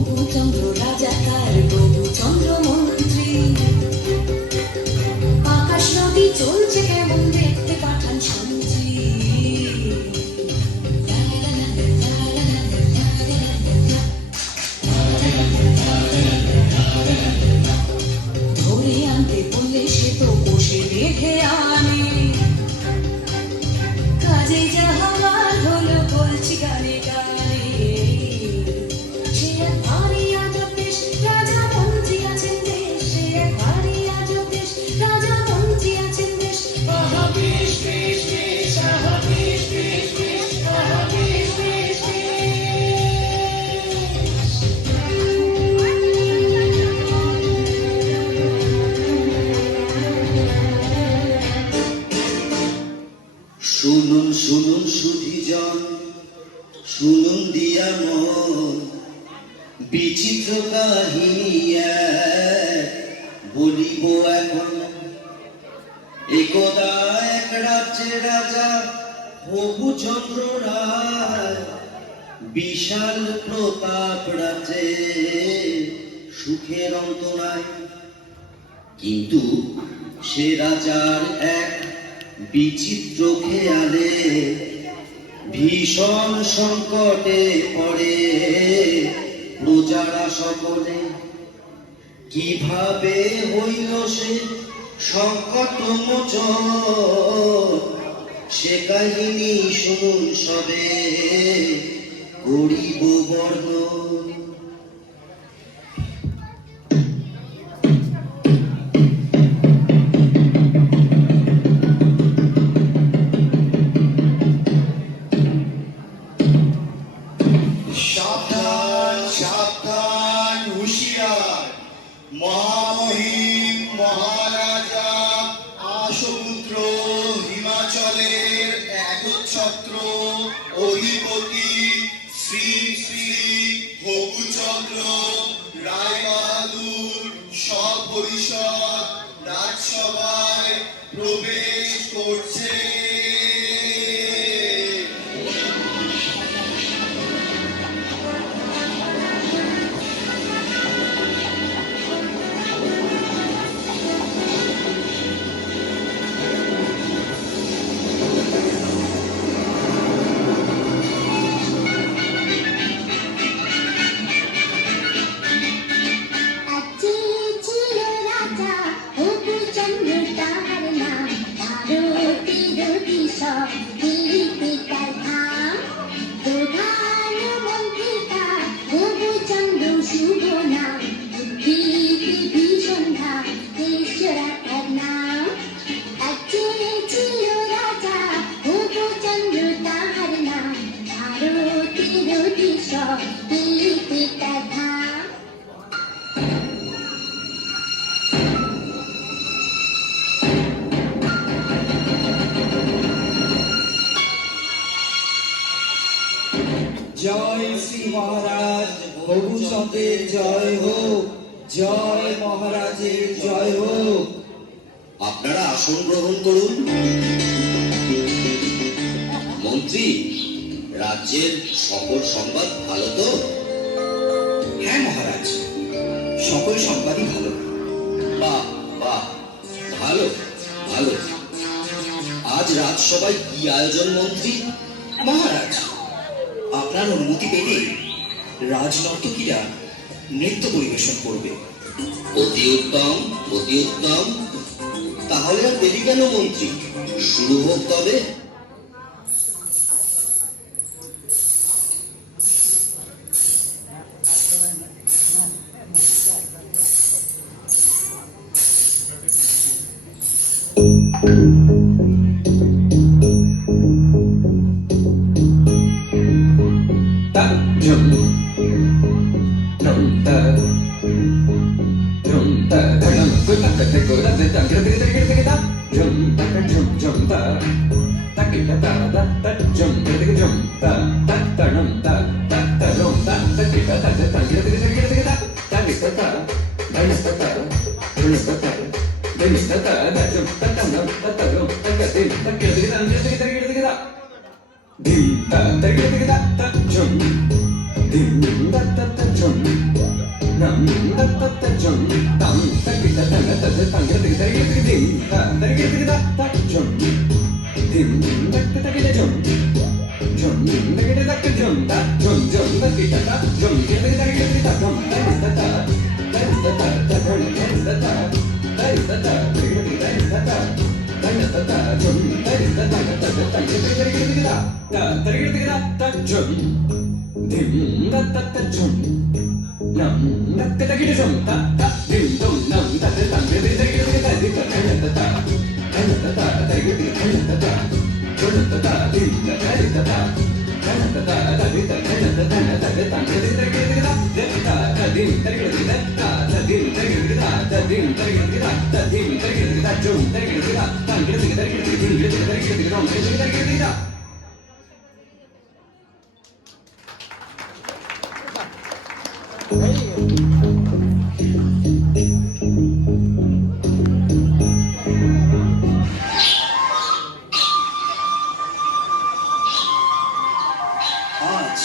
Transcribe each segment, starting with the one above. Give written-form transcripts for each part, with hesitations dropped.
প্রভুচন্দ্র রাজাকার প্রভুচন্দ্র মন্ত্রী। আকাশ নদী চলছে কেমন দেখতে পাঠান শুনছি। ধরে আনতে বললে সে তো বসে রেখে আনে। কাজে যাহার হলো বলছি গানে গানে। সে এক ভারী আজব দেশ, রাজা মন্ত্রী আছেন দেশ। সে এক ভারী আজব দেশ, রাজা মন্ত্রী আছেন দেশ। আহা বেশ বেশ বেশ, আহা বেশ বেশ বেশ, আহা বেশ বেশ বেশ। শুনুন শুনুন সুধীজন, শুনুন দিয়া মন, বিচিত্র কাহিনী বলিব এখন। একদা এক রাজ্যে রাজা প্রভুচন্দ্র রায়, বিশাল প্রতাপ রাজ্যে সুখের অন্ত নাই। কিন্তু সে রাজার এক বিচিত্র খেয়ালে ভীষণ সংকটে পড়ে প্রজারা সকলে। কিভাবে হইল সে সংকট মোচন, সে কাহিনী শুনুন সবে করিব বর্ণন। সাবধান সাবধান হুঁশিয়ার, মহামহিম মহারাজা আশপুত্র হিমাচলের একচ্ছত্র অধিপতি শ্রী শ্রী প্রভুচন্দ্র রায় বাহাদুর সপরিষদ রাজসভায় প্রবেশ করছে। জয় শ্রী মহারাজ প্রভুচন্দ্রের জয় হোক, জয় মহারাজের জয় হোক। আপনারা আসন গ্রহণ করুন। মন্ত্রী, রাজ্যের সকল সংবাদ ভালো তো? হ্যাঁ মহারাজ, সকল সংবাদই ভালো। বাহ বাহ, ভালো ভালো। আজ রাজসভায় কি আয়োজন মন্ত্রী? মহারাজ, আপনার অনুমতি পেলে রাজনর্তকীরা নৃত্য পরিবেশন করবে। অতি উত্তম অতি উত্তম। তাহলে আর দেরি কেন মন্ত্রী, শুরু হোক তবে। Dim da da da da da da, jum. Dim da da da jum. আজ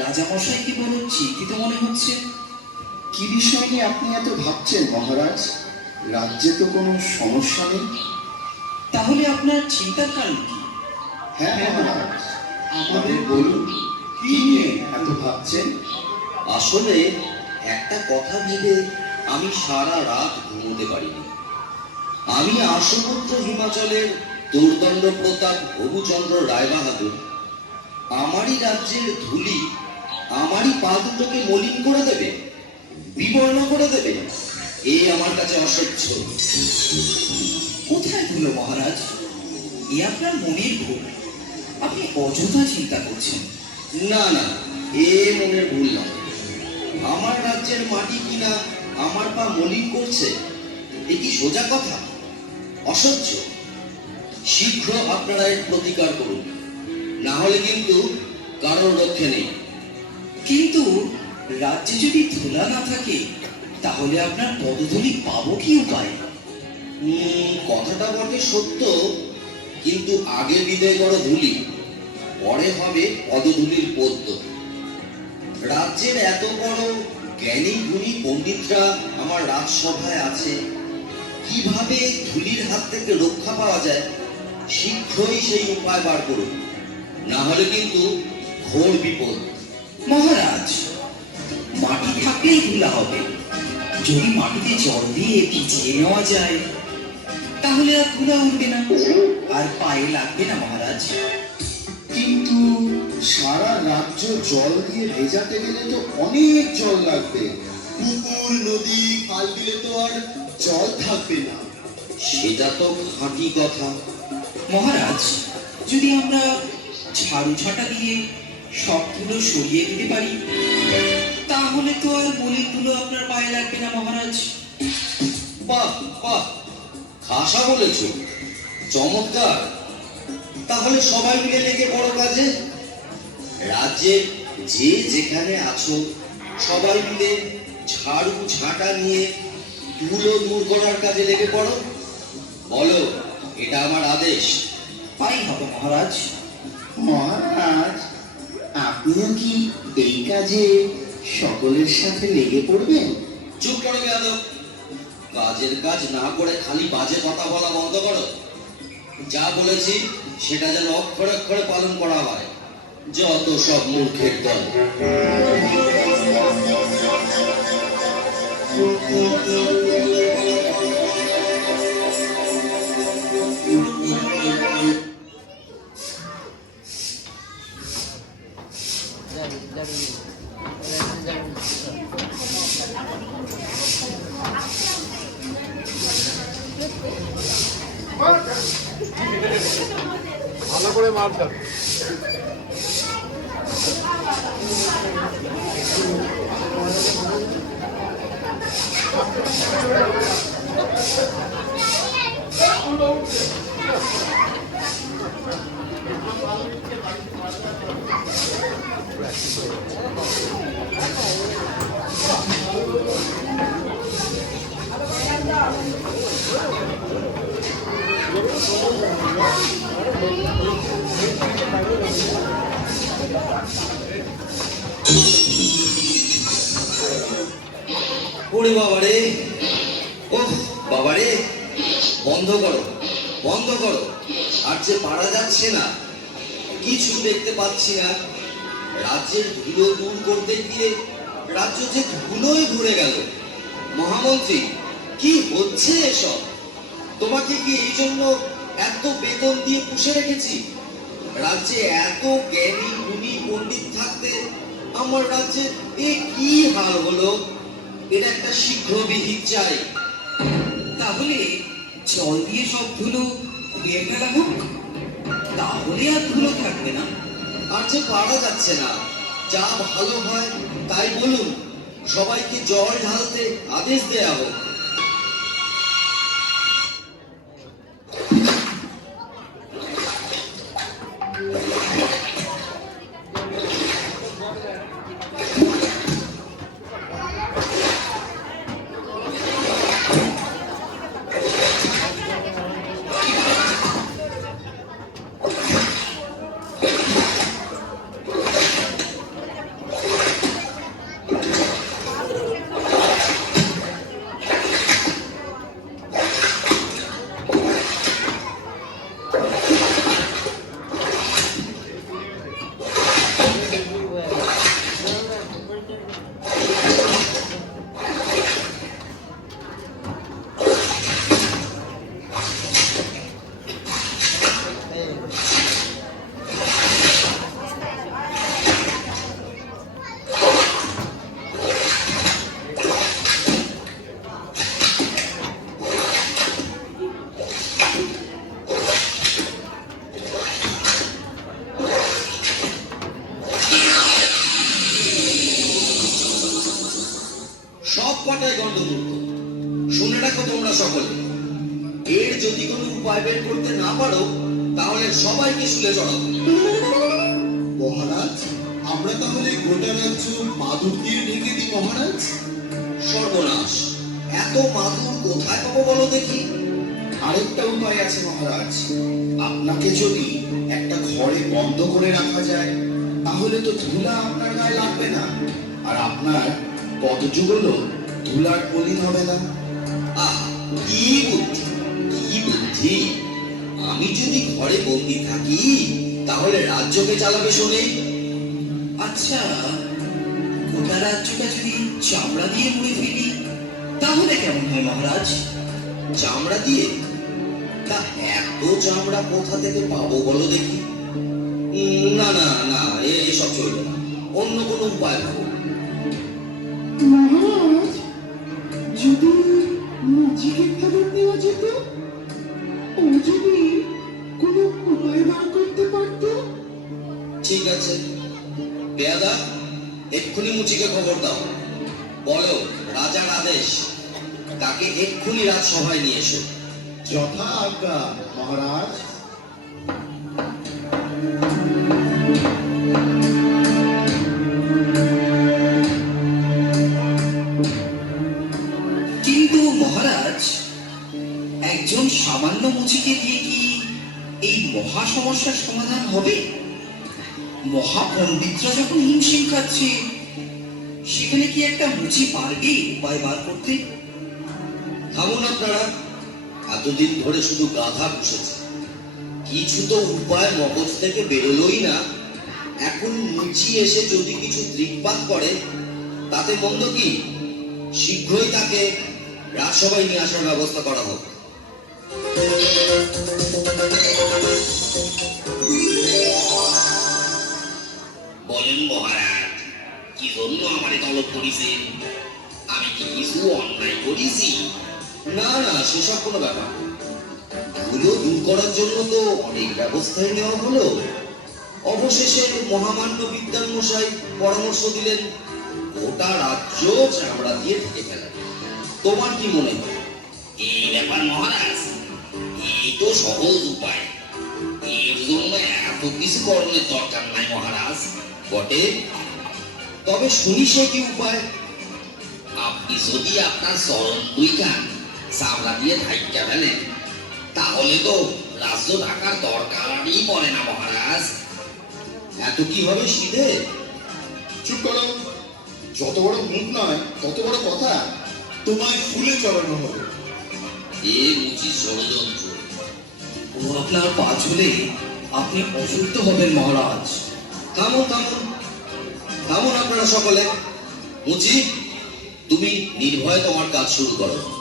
রাজামশাইকে বড় চিন্তিত মনে হচ্ছে। কি বিষয় নিয়ে আপনি এত ভাবছেন মহারাজ? রাজ্যে তো কোনো সমস্যা নেই। তাহলে আপনার চিন্তার কারণ কি? হ্যাঁ মহারাজ, আমাদের বলুন, কি নিয়ে এত ভাবছেন? আসলে একটা কথা ভেবে আমি সারা রাত ঘুমোতে পারিনি। আমি আশুপুত্র হিমাচলের দুর্দণ্ড প্রতাপ হবুচন্দ্র রায়বাহাদুর আমারই রাজ্যের ধুলি আমারই পা দুটোকে মলিন করে দেবে, বিবর্ণ করে দেবে, এই আমার কাছে অসহ্য। কোথায় ধুলো মহারাজ? এ আপনার মনের ভুল। আপনি অযথা চিন্তা করছেন। না না, এ মনের ভুল নয়। আমার রাজ্যের মাটি কিনা আমার পা মলিন করছে, এ কি সোজা কথা? অসহ্য। শীঘ্র আপনারা এর প্রতিকার করুন, না হলে কিন্তু কারোর রক্ষে নেই। কিন্তু রাজ্যে যদি ধুলা না থাকে তাহলে আপনার পদধূলি পাবো কি উপায়? কথাটা বটে সত্য, কিন্তু আগে বিদায় করো ধুলি, পরে হবে পদধূলির পদ্য। রাজ্যের এত বড় জ্ঞানী গুণী পণ্ডিতরা আমার রাজসভায় আছে, কিভাবে ধুলির হাত থেকে রক্ষা পাওয়া যায় শীঘ্রই সেই উপায় বার করুন, না হলে কিন্তু ঘোর বিপদ। মহারাজ, মাটি থাকলেই ধুলা হবে। যদি মাটিতে জল দিয়ে ভিজিয়ে নেওয়া যায় তাহলে আর ধুলা উঠবে না, আর পায়ে লাগবে না মহারাজ। কিন্তু সারা রাজ্য জল দিয়ে ভেজাতে গেলে তো অনেক জল লাগবে। পুকুর, নদী, খাল দিলে তো আর জল থাকবে না। সেটা তো খাঁটি কথা। মহারাজ, যদি আমরা ঝাড়ু ছাটা দিয়ে সব ধুলো সরিয়ে দিতে পারি তাহলে তো আর মলিন ধুলো আপনার পায়ে লাগবে না মহারাজ। বাহ বাহ, খাসা বলেছ, চমৎকার। তাহলে সবাই মিলে লেগে বড় কাজে। রাজ্যের যে যেখানে আছো সবাই মিলে ঝাড়ু ঝাঁটা নিয়ে ধুলো দূর করার কাজে লেগে পড়ো। বলো, এটা আমার আদেশ। তাই হবে মহারাজ। মহারাজ, আপনিও কি এই কাজে সকলের সাথে লেগে পড়বেন? চুপ করো বেয়াদব। কাজের কাজ না করে খালি বাজে কথা বলা বন্ধ করো। যা বলেছি সেটা যেন অক্ষরে অক্ষরে পালন করা হয়। যত সব মূর্খের দল। ভালো করে মারটা ওরে বাবা রে, ও বাবারে, বন্ধ করো, বন্ধ করো। আর যে পারা যাচ্ছে না, কিছু দেখতে পাচ্ছি না। রাজ্যের ধুলো দূর করতে গিয়ে রাজ্য যে ধুলোয় ভরে গেল। মহামন্ত্রী, কি হচ্ছে এসব? তোমাকে কি এই জন্য এত বেতন দিয়ে পুষে রেখেছি? রাজ্যে এত জ্ঞানী গুণী পণ্ডিত থাকতে আমার রাজ্যে এ কি হাল হলো? এটা একটা শীঘ্র বিহিত চাই। তাহলে জল দিয়ে সব ধুলো ধুয়ে ফেলা হোক, তাহলে আর ধুলো থাকবে না। আর যে পারা যাচ্ছে না, যা ভালো হয় তাই বলুন। সবাইকে জল ঢালতে আদেশ দেয়া হোক। সব কটাই গণ্ডমূর্খ। শুনে রাখো তোমরা সকলে, এর যদি কোনো উপায় বের করতে না পারো, তাহলে সবাইকে শুলে চড়াবো। মহারাজ, আমরা তাহলে গোটা রাজ্য মাদুর দিয়ে ঢেকে দিই মহারাজ। সর্বনাশ! এত মাদুর কোথায় পাবো বলো দেখি? আরেকটা উপায় আছে মহারাজ। আপনাকে যদি একটা ঘরে বন্ধ করে রাখা যায়, তাহলে তো ধুলা আপনার গায়ে লাগবে না, আর আপনার পদযুগলও ধুলার পলিন হবে না। আহ, কি বুদ্ধি, কি বুদ্ধি! আমি যদি ঘরে বন্দি থাকি, তাহলে রাজ্যকে চালাবে শোনে। আচ্ছা, গোটা রাজ্যটা যদি চামড়া দিয়ে মুড়ে ফেলি, তাহলে কেমন হয় মহারাজ? চামড়া দিয়ে? তা এত চামড়া কোথা থেকে পাবো বলো দেখি? না না না, এসব চলবে না। অন্য কোনো উপায় ভাবো। মহারাজ, যদি মুজিকে খবর দেওয়া যেত, ও যদি কোনো উপায় বার করতে পারত। ঠিক আছে, পেয়াদা, এক্ষুনি মুচিকে খবর দাও। বলো, রাজার আদেশ, তাকে এক্ষুনি রাজসভায় নিয়ে এসো। যথা আজ্ঞা মহারাজ। কিন্তু মহারাজ, একজন সামান্য মুচিকে দিয়ে কি এই মহা সমস্যার সমাধান হবে? মহাপণ্ডিতরা যখন হিমশিম খাচ্ছে, সেখানে কি একটা মুচি পারবে উপায় বার করতে? থামুন আপনারা, এতদিন ধরে শুধু গাধা পুষেছে, কিছু তো উপায় মগজ থেকে বেরোলোই না। এখন মুচি এসে যদি কিছু দৃকপাত করে, তাতে মন্দ কি? শীঘ্রই তাকে রাজসভায় নিয়ে আসার ব্যবস্থা করা হোক। বলেন মহারাজ, কি জন্য আমারে তলব করেছেন? আমি কি কিছু অন্যায় করেছি? না না, সেসব কোনো ব্যাপার না। ধুলো দূর করার জন্য তো অনেক ব্যবস্থাই নেওয়া হলো। অবশেষে মহামান্য বিদ্যান মশাই পরামর্শ দিলেন গোটা রাজ্য চামড়া দিয়ে ঢেকে ফেলা। তোমার কি মনে হয়? এই ব্যাপার মহারাজ, এই তো সহজ উপায়। এর জন্য এত কিছু করণের দরকার নাই মহারাজ। বটে, তবে শুনি সে কি উপায়? আপনি যদি আপনার চরণ দুইখান চামড়া দিয়ে ঢাইকা ফেলেন, তাহলে তো রাজ্য ঢাকার দরকারই পড়ে না মহারাজ। এত কিভাবে সিধে? চুপ করো, যত বড় মুখ নয় তত বড় কথা। তোমায় ফুলে চড়ানো হবে। এ মুচির ষড়যন্ত্র। ও আপনার পা ঝুলে আপনি অসুস্থ হবেন মহারাজ। থামুন থামুন থামুন আপনারা সকলে। মুচি, তুমি নির্ভয়ে তোমার কাজ শুরু করো।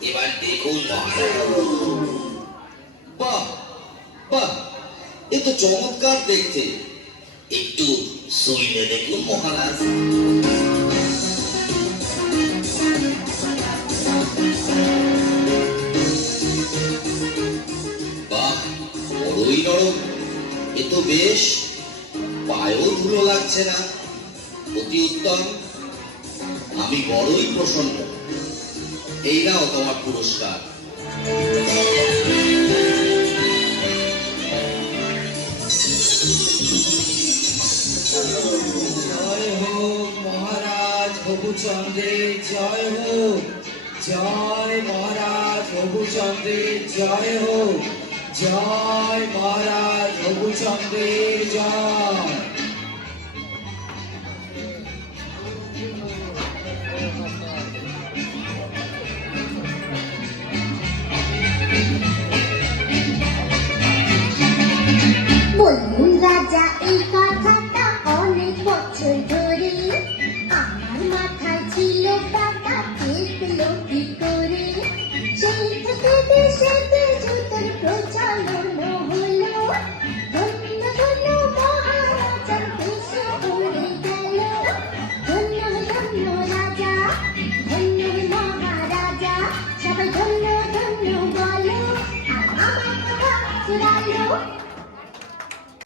এবার দেখুন মহারাজ। বাহ বাহ, এ তো চমৎকার দেখতে। একটু সইলে দেখুন মহারাজ। বাহ, বড়ই নরম। এ তো বেশ, পায়েও ধুলো লাগছে না। অতি উত্তম, আমি বড়ই প্রসন্ন। এই নাও তোমার পুরস্কার। জয় হোক মহারাজ প্রভুচন্দ্রের জয় হোক। জয় মহারাজ প্রভুচন্দ্রের জয় হোক। জয় মহারাজ প্রভুচন্দ্রের জয়।